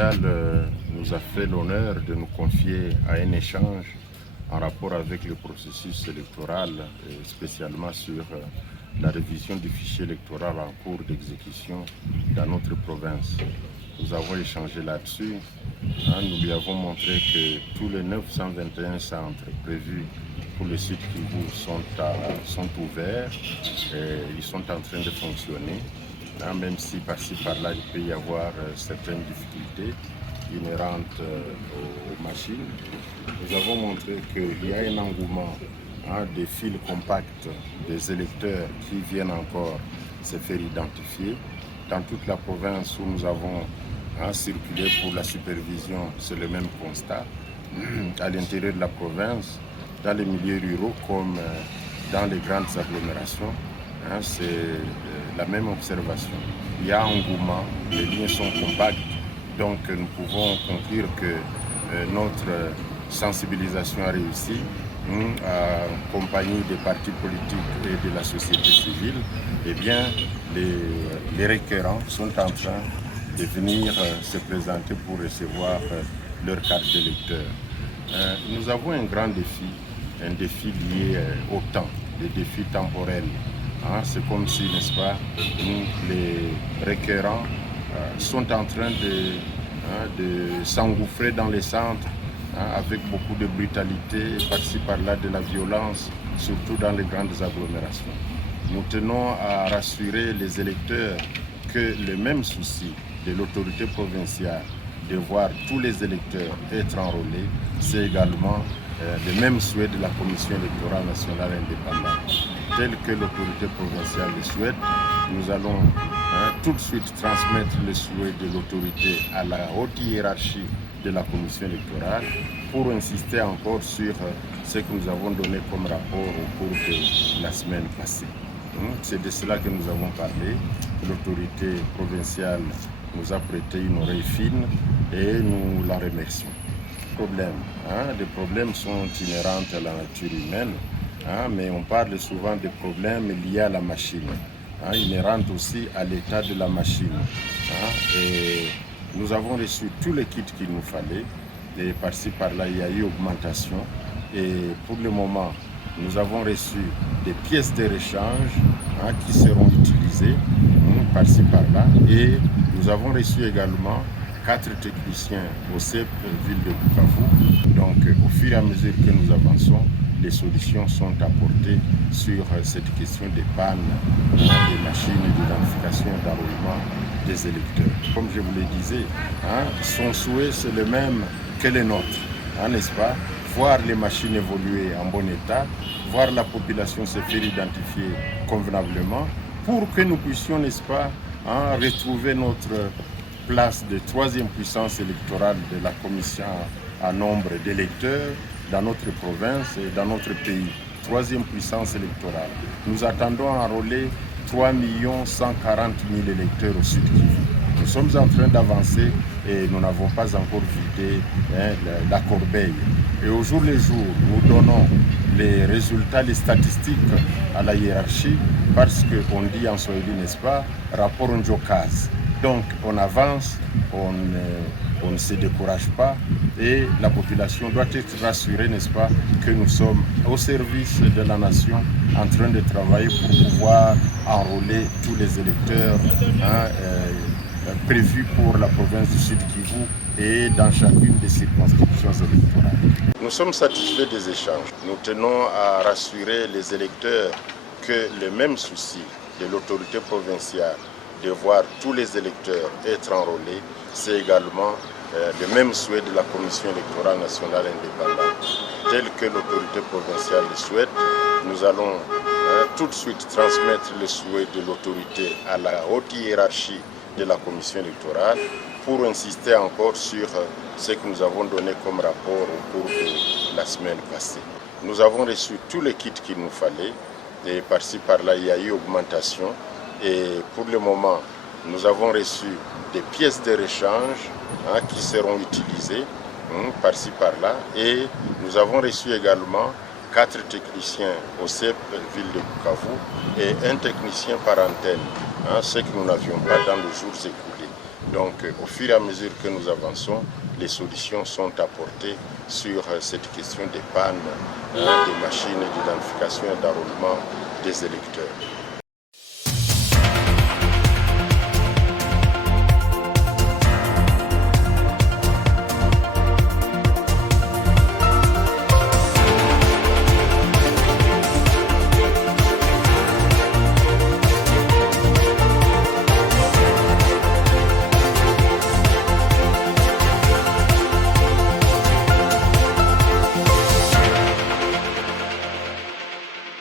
mondiale nous a fait l'honneur de nous confier à un échange en rapport avec le processus électoral, et spécialement sur la révision du fichier électoral en cours d'exécution dans notre province. Nous avons échangé là-dessus. Nous lui avons montré que tous les 921 centres prévus pour le site Kivu sont ouverts et ils sont en train de fonctionner. Même si par-ci par-là il peut y avoir certaines difficultés inhérentes aux machines. Nous avons montré qu'il y a un engouement des fils compacts des électeurs qui viennent encore se faire identifier. Dans toute la province où nous avons circulé pour la supervision, c'est le même constat. À l'intérieur de la province, dans les milieux ruraux comme dans les grandes agglomérations, c'est la même observation. Il y a engouement, les lignes sont compactes, donc nous pouvons conclure que notre sensibilisation a réussi, en compagnie des partis politiques et de la société civile. Eh bien, les requérants sont en train de venir se présenter pour recevoir leur carte d'électeur. Nous avons un grand défi lié au temps, des défis temporels. C'est comme si, n'est-ce pas, les requérants sont en train de s'engouffrer dans les centres avec beaucoup de brutalité, par-ci par-là de la violence, surtout dans les grandes agglomérations. Nous tenons à rassurer les électeurs que le même souci de l'autorité provinciale de voir tous les électeurs être enrôlés, c'est également le même souhait de la Commission électorale nationale indépendante. Tel que l'autorité provinciale le souhaite, nous allons tout de suite transmettre le souhait de l'autorité à la haute hiérarchie de la Commission électorale pour insister encore sur ce que nous avons donné comme rapport au cours de la semaine passée. C'est de cela que nous avons parlé. L'autorité provinciale nous a prêté une oreille fine et nous la remercions. Les problèmes sont inhérents à la nature humaine, mais on parle souvent des problèmes liés à la machine, inhérents aussi à l'état de la machine. Et nous avons reçu tous les kits qu'il nous fallait, et par-ci par-là il y a eu augmentation, et pour le moment nous avons reçu des pièces de rechange qui seront utilisées par-ci par-là, et nous avons reçu également 4 techniciens au CEP ville de Bukavu. Donc au fur et à mesure que nous avançons, les solutions sont apportées sur cette question des pannes des machines d'identification et d'enrôlement des électeurs. Comme je vous le disais, son souhait c'est le même que le nôtre, n'est-ce pas? Voir les machines évoluer en bon état, voir la population se faire identifier convenablement pour que nous puissions, n'est-ce pas, retrouver notre place de 3e puissance électorale de la commission à nombre d'électeurs dans notre province et dans notre pays. 3e puissance électorale. Nous attendons à enrôler 3 140 000 électeurs au Sud Kivu. Nous sommes en train d'avancer et nous n'avons pas encore vidé la corbeille. Et au jour le jour, nous donnons les résultats, les statistiques à la hiérarchie parce qu'on dit en Swahili, n'est-ce pas, rapport Njokaz. Donc on avance, on ne se décourage pas et la population doit être rassurée, n'est-ce pas, que nous sommes au service de la nation en train de travailler pour pouvoir enrôler tous les électeurs prévus pour la province du Sud Kivu et dans chacune des circonscriptions électorales. Nous sommes satisfaits des échanges. Nous tenons à rassurer les électeurs que le même souci de l'autorité provinciale de voir tous les électeurs être enrôlés, c'est également le même souhait de la Commission électorale nationale indépendante. Tel que l'autorité provinciale le souhaite, nous allons tout de suite transmettre le souhait de l'autorité à la haute hiérarchie de la Commission électorale pour insister encore sur ce que nous avons donné comme rapport au cours de la semaine passée. Nous avons reçu tous les kits qu'il nous fallait et par-ci par-là il y a eu augmentation. Et pour le moment, nous avons reçu des pièces de rechange qui seront utilisées par-ci par-là. Et nous avons reçu également 4 techniciens au CEP ville de Bukavu et un technicien par antenne, ce que nous n'avions pas dans les jours écoulés. Donc au fur et à mesure que nous avançons, les solutions sont apportées sur cette question des pannes des machines d'identification et d'enrôlement des électeurs.